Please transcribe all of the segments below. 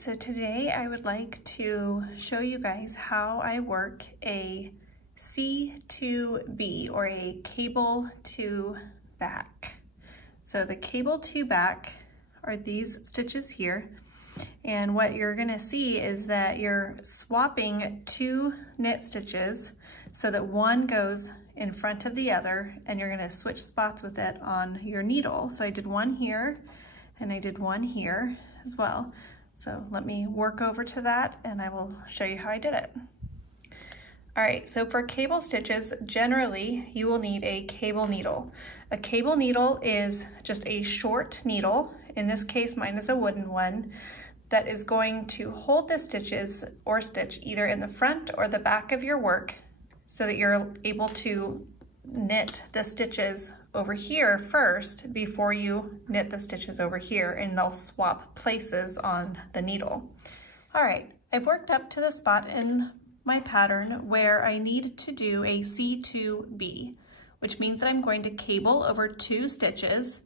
so today I would like to show you guys how I work a C to B, or a cable to back. So the cable to back are these stitches here, and what you're gonna see is that you're swapping two knit stitches so that one goes in front of the other, and you're gonna switch spots with it on your needle. So I did one here and I did one here as well. So let me work over to that and I will show you how I did it. All right, so for cable stitches, generally you will need a cable needle. A cable needle is just a short needle. In this case, mine is a wooden one that is going to hold the stitches or stitch either in the front or the back of your work so that you're able to knit the stitches over here first before you knit the stitches over here, and they'll swap places on the needle. All right, I've worked up to the spot in my pattern where I need to do a C to B, which means that I'm going to cable over two stitches,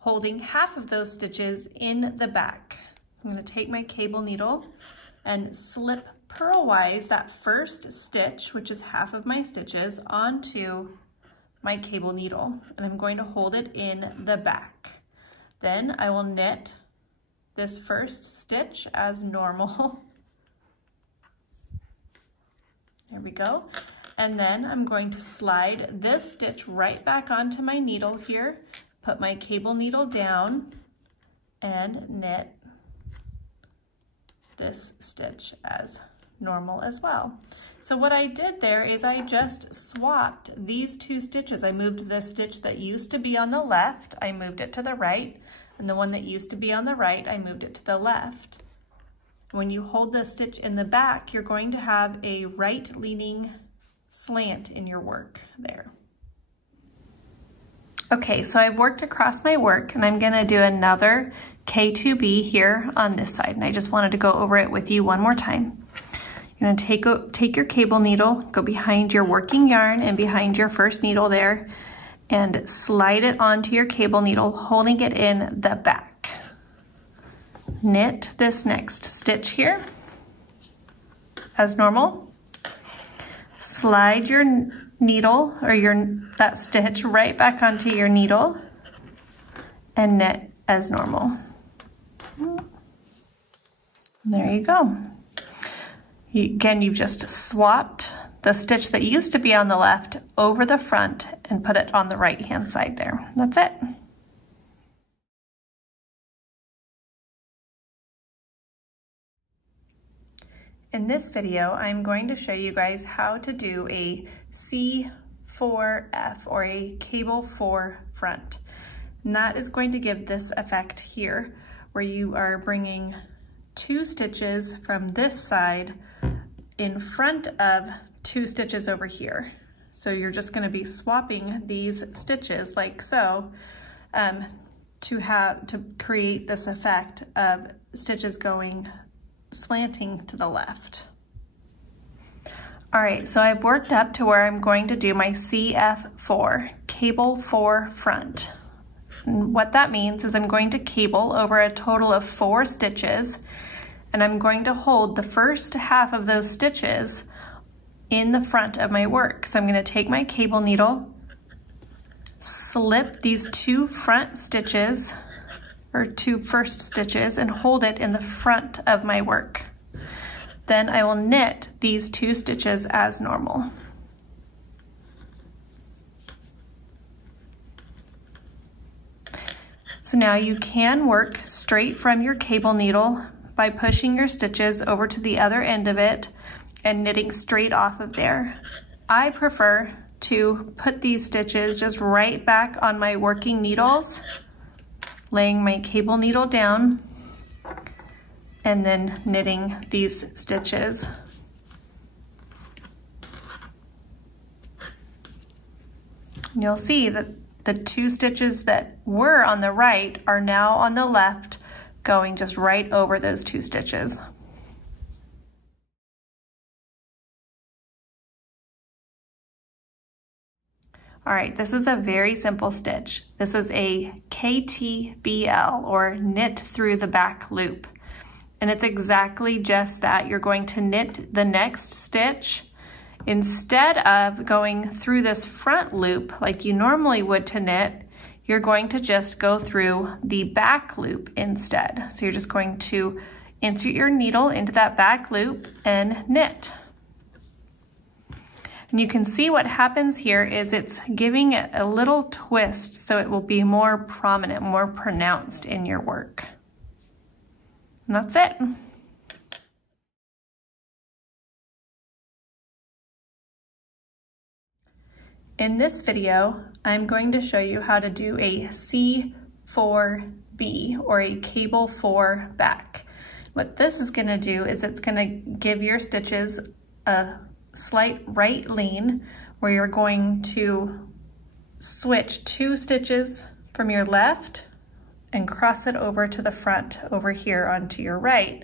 holding half of those stitches in the back. I'm going to take my cable needle and slip purlwise that first stitch, which is half of my stitches, onto my cable needle, and I'm going to hold it in the back. Then I will knit this first stitch as normal. There we go. And then I'm going to slide this stitch right back onto my needle here, put my cable needle down, and knit this stitch as normal as well. So what I did there is I just swapped these two stitches. I moved the stitch that used to be on the left, I moved it to the right, and the one that used to be on the right, I moved it to the left. When you hold the stitch in the back, you're going to have a right-leaning slant in your work there. Okay, so I've worked across my work, and I'm gonna do another K2B here on this side, and I just wanted to go over it with you one more time. You're gonna take your cable needle, go behind your working yarn and behind your first needle there, and slide it onto your cable needle, holding it in the back. Knit this next stitch here as normal. Slide your needle or that stitch right back onto your needle and knit as normal. There you go. Again, you've just swapped the stitch that used to be on the left over the front and put it on the right hand side there. That's it. In this video, I'm going to show you guys how to do a C4F, or a cable 4 front. And that is going to give this effect here, where you are bringing two stitches from this side in front of two stitches over here. So you're just going to be swapping these stitches like so to create this effect of stitches going slanting to the left. All right, so I've worked up to where I'm going to do my CF4, cable 4 front. And what that means is I'm going to cable over a total of 4 stitches, and I'm going to hold the first half of those stitches in the front of my work. So I'm going to take my cable needle, slip these two front stitches, or two first stitches, and hold it in the front of my work. Then I will knit these two stitches as normal. So now you can work straight from your cable needle by pushing your stitches over to the other end of it and knitting straight off of there. I prefer to put these stitches just right back on my working needles, laying my cable needle down and then knitting these stitches. And you'll see that the two stitches that were on the right are now on the left, going just right over those two stitches. All right, this is a very simple stitch. This is a KTBL, or knit through the back loop. And it's exactly just that. You're going to knit the next stitch. Instead of going through this front loop like you normally would to knit, you're going to just go through the back loop instead. So you're just going to insert your needle into that back loop and knit. And you can see what happens here is it's giving it a little twist so it will be more prominent, more pronounced in your work. And that's it. In this video, I'm going to show you how to do a C4B or a cable 4 back. What this is going to do is it's going to give your stitches a slight right lean where you're going to switch 2 stitches from your left and cross it over to the front over here onto your right.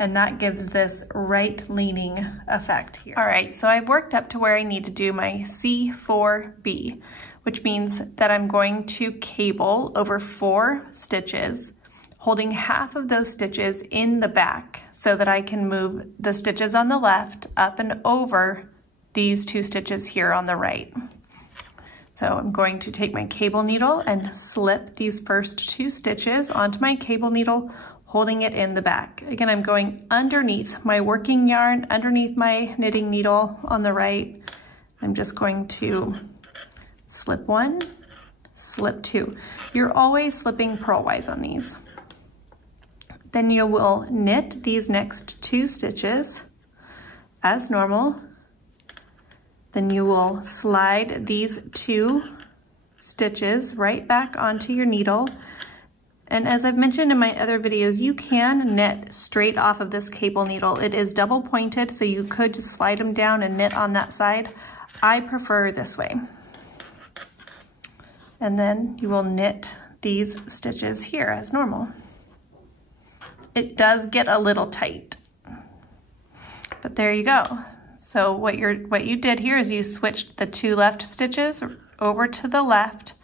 And that gives this right leaning effect here. All right, so I've worked up to where I need to do my C4B, which means that I'm going to cable over 4 stitches, holding half of those stitches in the back so that I can move the stitches on the left up and over these 2 stitches here on the right. So I'm going to take my cable needle and slip these first 2 stitches onto my cable needle, holding it in the back. Again, I'm going underneath my working yarn, underneath my knitting needle on the right. I'm just going to slip 1, slip 2. You're always slipping purlwise on these. Then you will knit these next 2 stitches as normal. Then you will slide these 2 stitches right back onto your needle. And as I've mentioned in my other videos, you can knit straight off of this cable needle. It is double pointed, so you could just slide them down and knit on that side. I prefer this way. And then you will knit these stitches here as normal. It does get a little tight, but there you go. So what you did here is you switched the 2 left stitches over to the left,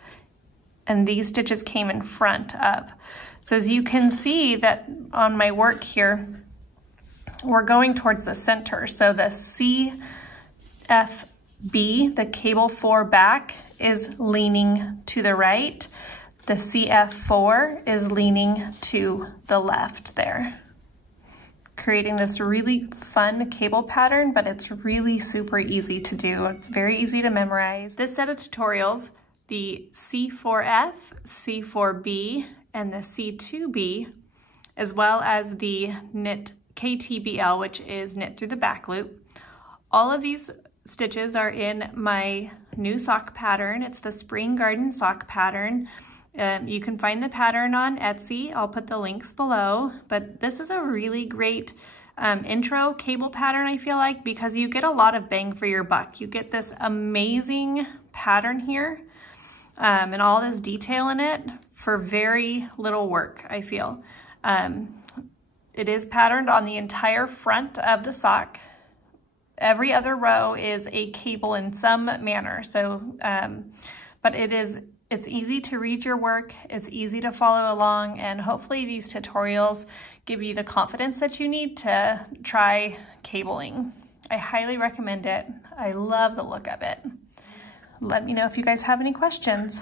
and these stitches came in front of. So as you can see that on my work here, we're going towards the center. So the CFB, the cable 4 back, is leaning to the right. The CF4 is leaning to the left there, creating this really fun cable pattern, but it's really super easy to do. It's very easy to memorize. This set of tutorials, the C4F, C4B, and the C2B, as well as the knit KTBL, which is knit through the back loop. All of these stitches are in my new sock pattern. It's the Spring Garden sock pattern. You can find the pattern on Etsy. I'll put the links below, but this is a really great intro cable pattern, I feel like, because you get a lot of bang for your buck. You get this amazing pattern here and all this detail in it for very little work, I feel. It is patterned on the entire front of the sock. Every other row is a cable in some manner, so, but it's easy to read your work, it's easy to follow along, and hopefully these tutorials give you the confidence that you need to try cabling. I highly recommend it. I love the look of it. Let me know if you guys have any questions.